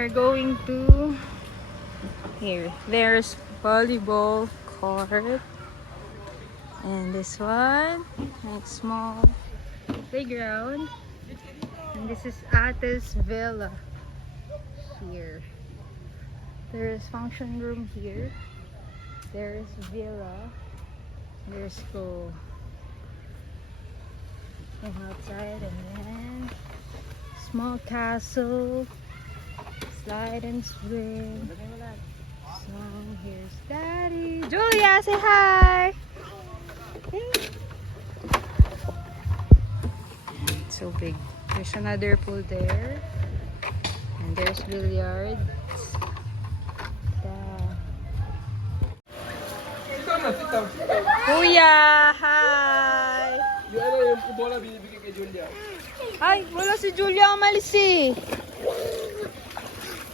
we're going to here. There's volleyball court. And this one, a small playground. And this is Ate's Villa here. There is function room here. There is villa. There's school. And outside, and then small castle, slide and swing. So here's Daddy. Julia, say hi. It's so big. There's another pool there, and there's billiards. Kuya, hi. Yung bola binibigay kay Julia. Ay, wala si Julia umalis eh.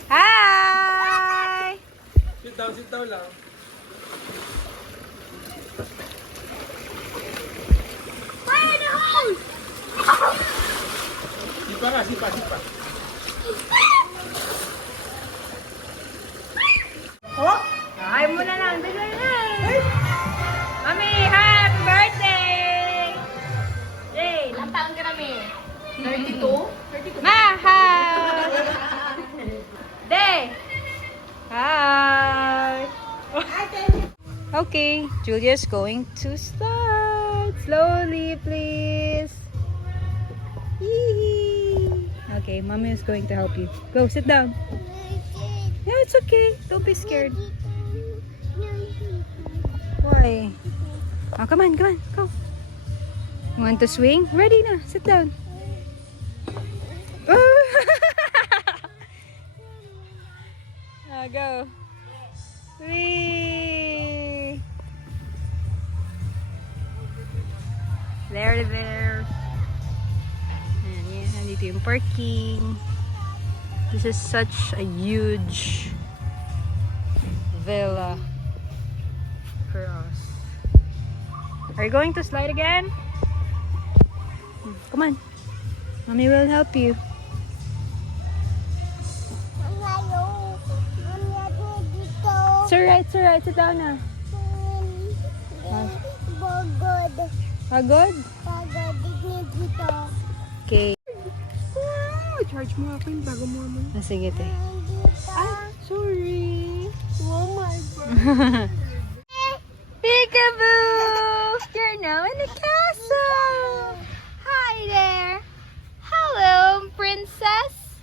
Hi! Sit down lang. Fire the hose! Sipa. Oh? Ay, muna lang. Dagay na. Mami, happy birthday! Jane. Ilang taon ka namin? 32? Maha! Day! Hi! Okay, Julia's going to start. Slowly, please. Yee. Okay, Mommy is going to help you. Go, sit down. No, it's okay. Don't be scared. Why? Oh, come on, go. You want to swing? Ready na. Sit down. Oh. Go. Whee! There. And yeah, nandito yung parking. This is such a huge villa for us. Are you going to slide again? Come on. Mommy will help you. It's alright. Sit down na. Pagod? Okay. Oh, charge mo ako yung bago mo naman. Sige, te. Ay, sorry. Oh my God. Peekaboo! You're now in the castle! Hi there! Hello, princess!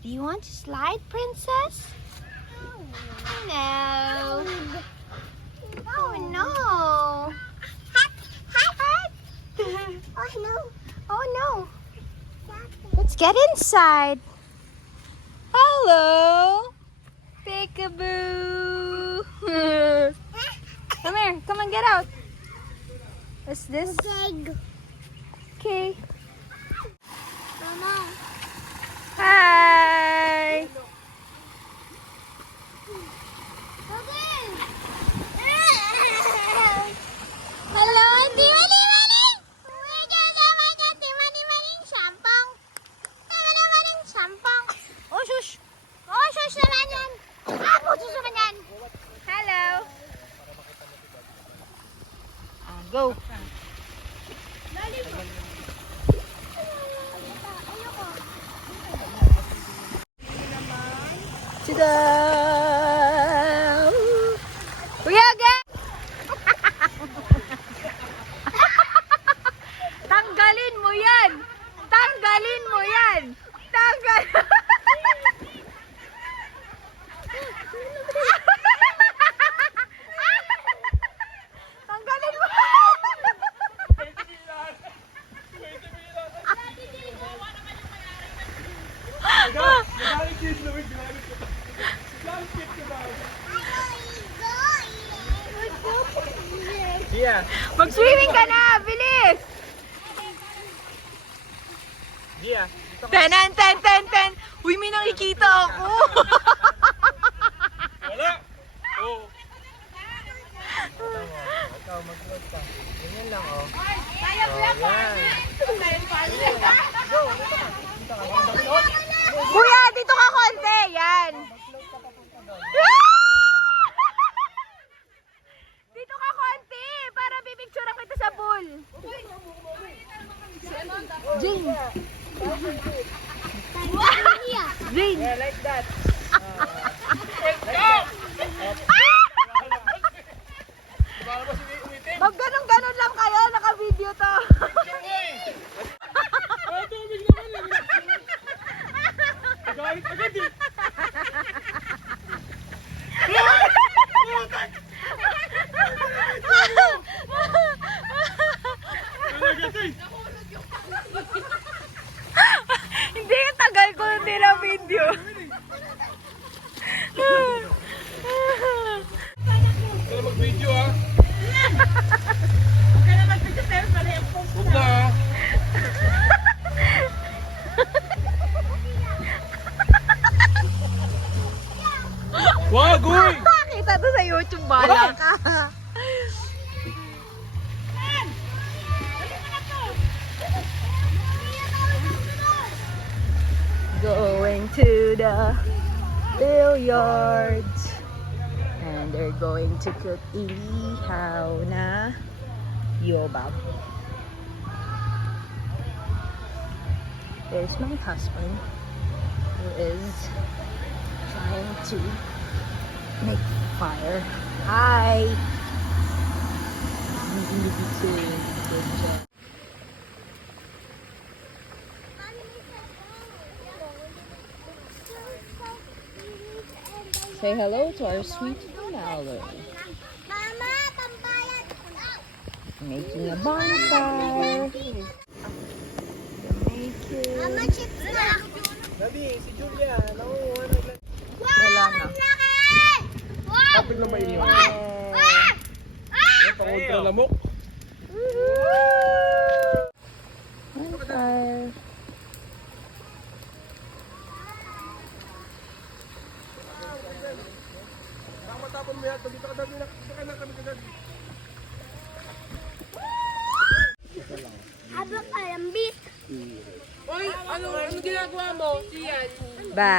Do you want to slide, princess? No. Oh no! Oh no! Let's get inside! Hello! Peekaboo! Come here, come on, get out! What's this? Okay. Mama. Hi! Hello, Auntie Maning! Sampang. Oh, shush naman yan. Pusus naman yan. Hello! Go! Tada! Kuya, Tanggalin mo yan! Tanggalin! Tanggalin mo! Gia. Mag-swimming ka na! Bilis! Gia. 10. Uy, may nakikita ako! Wala. Oh. Ikaw mag-vlog ka. Ganyan lang oh. Yan. Kuya, dito Dito ka konti. Yan. Dito ka konti. Para pipicturean kita sa pool. Jane. Jane. Yeah, like that. Mag ganon-ganon lang kayo. Naka-video to. Galit agad eh. Hindi, tagal ko hindi na video. Kaya mag-video ah. Huwag na ah. Wag, uy! Kita to sa YouTube, bala ka. Going to the billiards. And they're going to cook inihaw na yobab. There's my husband who is trying to make fire. Hi! Good job. Say hello to our sweet Mallory. Mama, pambayad. Making a bonfire. Mama, chips na. Sabi, si Julia, nakuha na. Wala na. Wow! Kapit na ba inyo? Pangunta na lamok. Bonfire. Matapon mo yan. Dito ka dami na. Dito ka na kami kadali. Abang alambit. Oy, ano ginagawa mo? Siyan. Ba.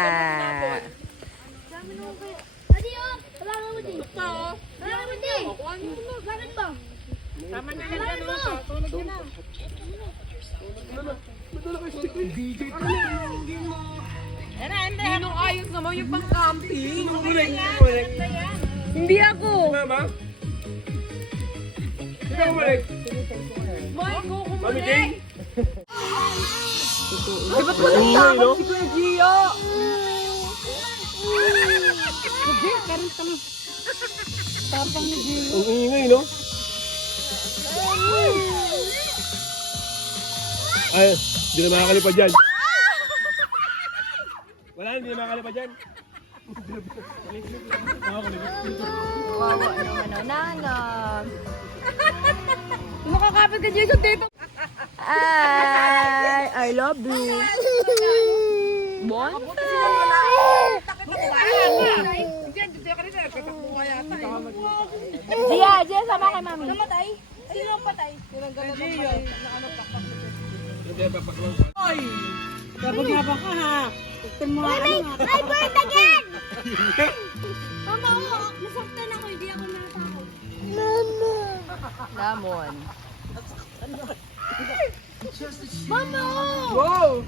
Adi, oh. Wala nga mo din. Pa, oh. Wala nga mo din. Kuha mo na. Bakit ba? Tama na yan. Ano? Tulog mo na. Ninong ayos naman yung pang-camping. Hindi ako. Mama? Sino bumalik? Mike, Mami kukumain. Jane? Di ba't walang takot si Kuya Gio? Ang ingay, no? Ay, hindi na makakalipad dyan. Wala, hindi na makakalipad dyan. Kawawa naman ang nanang. Makakapit ka dito dito. I love you. Bonfire. Gia, sama kay mami. I burned again! Mama, oh, nasaktan ako. Hindi ako natakot. Lamon. Mama, oh! Wow!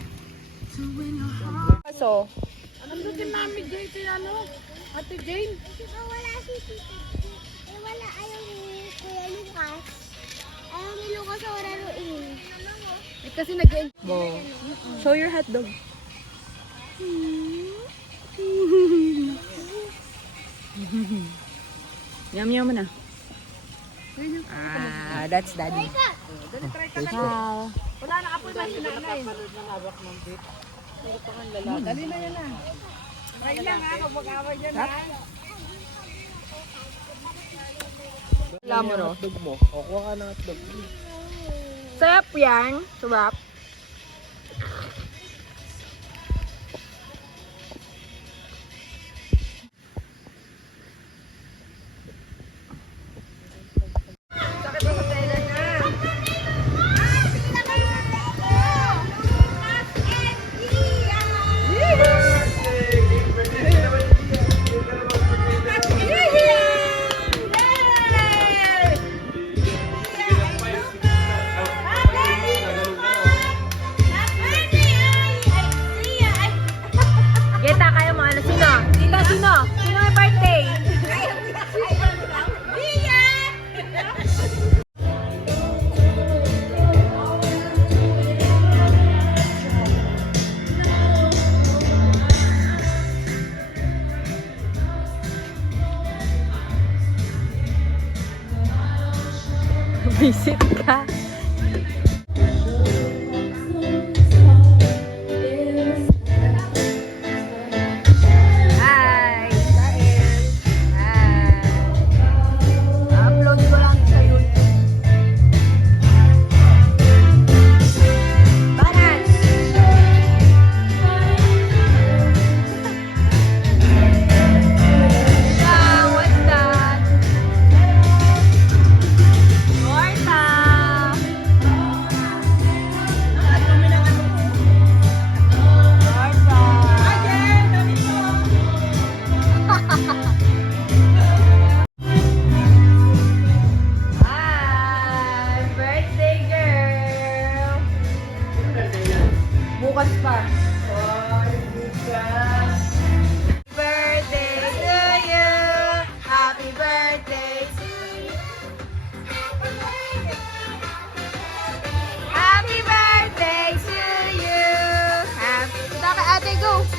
So, Ano si Mami Jane si ano? Ate Jane? Wala si Tito. Eh, wala. Ayaw ni Kuya Lucas. Ayaw ni Lucas sa wala ruin. Kasi nag-enjoy. Bo. Show your hotdog. Yum yum na. Ah, that's daddy. Wow. Wala na apoy ba si nanay? Dali na yan na. Try lang ha, kapag-away dyan ha. Lamon, no? Hotdog mo. O, kuha ka ng hotdog. Sarap yan. Sarap. Visit ka. Hi! Hi! Upload ko lang sa YouTube. Banas! What's that? Morta! Hi! Birthday girl! Bukas pa. Birthday to you! Happy birthday to you! Happy birthday to you! Happy... Ate, go! To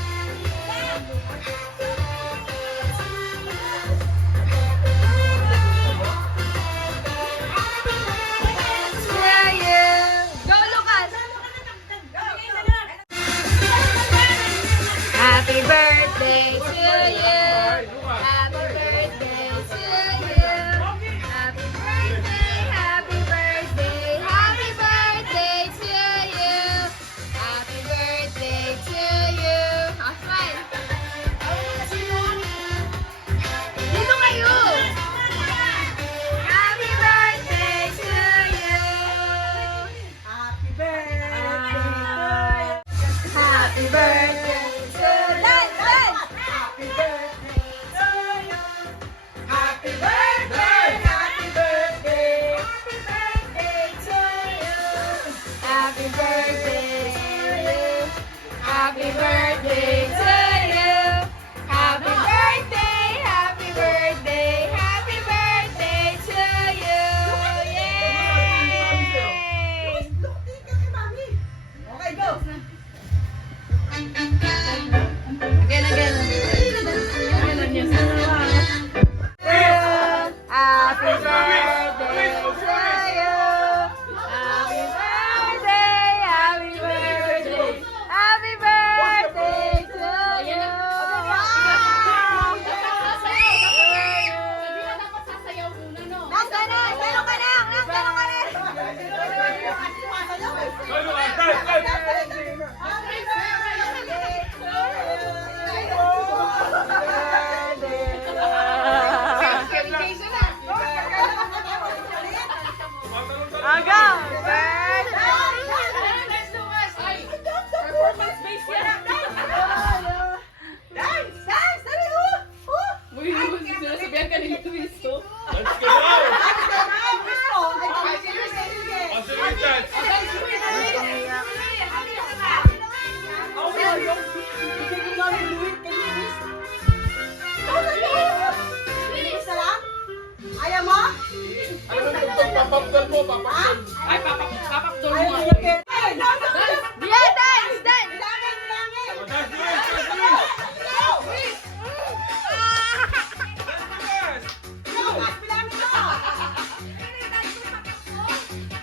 you! Go, Lucas! Happy birthday to you! Happy birthday to you! Happy birthday, happy birthday, happy birthday to you! Happy birthday to you! Smile! Dito kayo! Happy birthday to you! Happy birthday to Dad! Dad! Happy birthday to you. Happy birthday, happy birthday. Happy birthday to you! Happy birthday to you! Happy birthday to you! Happy birthday, happy birthday, happy birthday to you! Yay! Okay, go. Again, again. Ganun yun. Happy birthday to you. Happy birthday, happy birthday, happy birthday to you. Wow! Nasaan na? Tanong ka lang! Tanong ka lang! Ano ka? Aga! Birthday! Performance-based yan. Dance! Dance! Dali, Uy, sinasabihan ka ni Luis, oh. Let's go now. Ay, sige, sige. Oh, sige, dance. Ayaw mo? Ano yung papapdal mo? Papapdal. Ay, papapdol mo. Yeah, dance! Dance! Oh, dance, Luis, dance, Luis.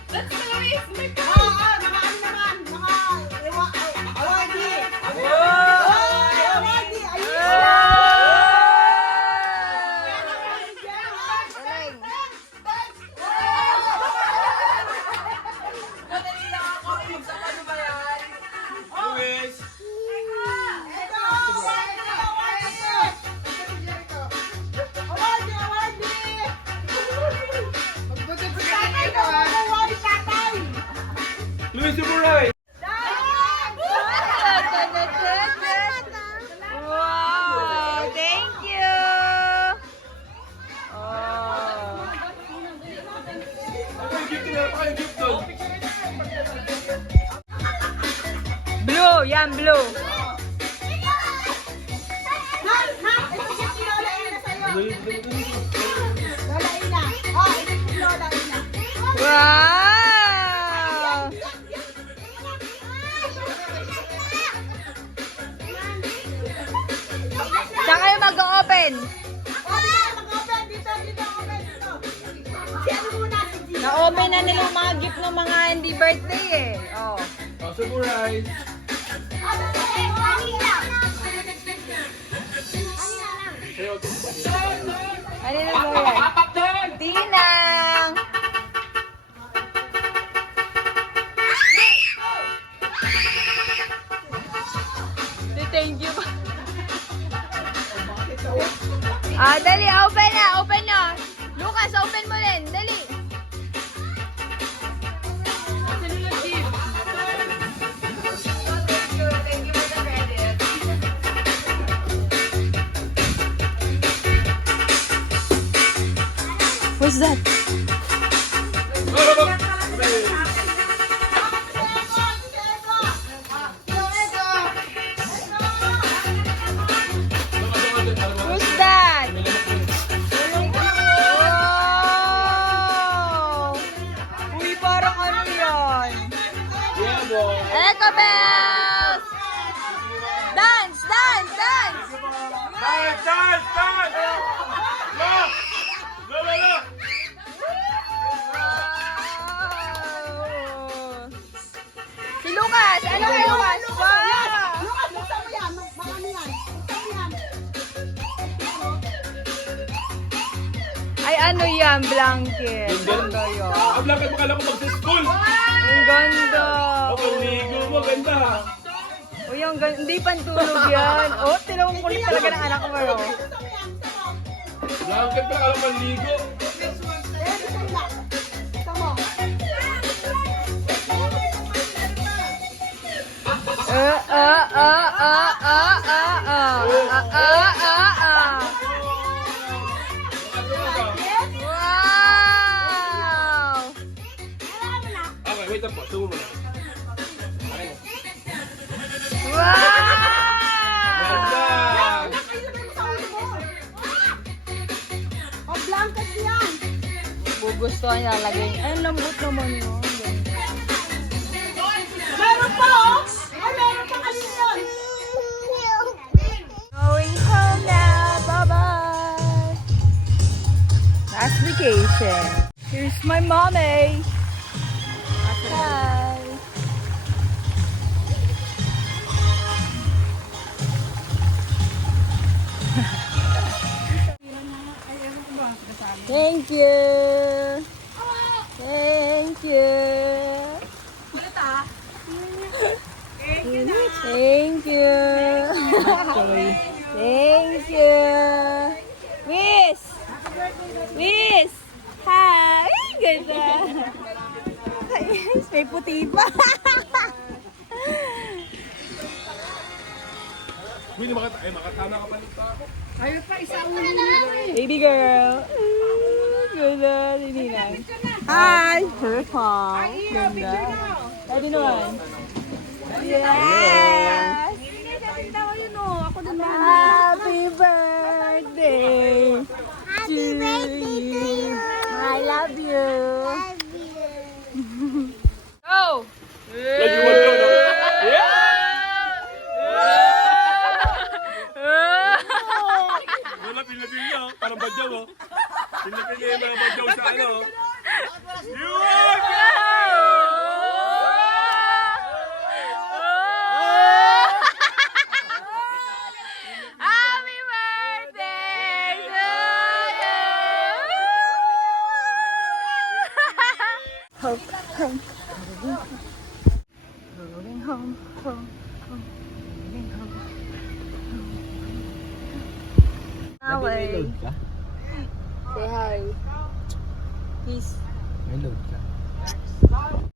That's Luis, my God. Luis. Luis Iburay. Wow! Thank you! Oh. Ano yung gift na? Ano yung gift doon? Blue! Yan, blue! Wow! Saan kayo mag-open? Dito, dito, dito. Si ano muna, si Gio. Na-omo open na nila yung mga gift ng mga hindi birthday eh. Oh. Oh, surprise. Sayo, Kanina mo yan? Tinang! Thank you. Dali, open na, open na. Lucas, open mo rin, dali. What's that? Who's that? Wow! Uy, parang ano yan? Echo bells! Dance! Dance! Dance! Dance! Dance! Dance! Look! Look! Look! Wow! Si Lucas! Ano kay Lucas? Wow! Ay, ano yan? Blanket. Ganda yun. Ang lakad mo kala ko mag-school. Ang ganda. Oh, paligo mo, ganda. Uy, ang ganda. Hindi pantulog yan. Oh, tinawang kulit talaga ng anak mo. Oh. Blanket pa kala maligo. Wow! Okay, wait up po. Tungo mo na. Okay. Wow! Ganda! Gugustuhan niya lagay. Ay, ang lambot naman yun. Going home now. Bye-bye. Last vacation. Here's my mommy. Hi. Thank you. Thank you. Thank you. Thank you. Miss. Miss. Hi. Ay, ganda. Ay, may puti pa. Hindi makatama ka pa nito ako. Baby girl. Ganda. Nininang. Hi. Purple. Ganda. Pwede naman. Yes. Happy birthday. Happy birthday to you. I love you. Go. Like you want to know? Yeah! Wala, pinapil niya. Parang badyaw, oh. Pinapil niya yung mga badyaw sa ano. Yun! Happy birthday to you. Home, home, going home, home, home, going home. Away. Say hi. Peace. May load ka.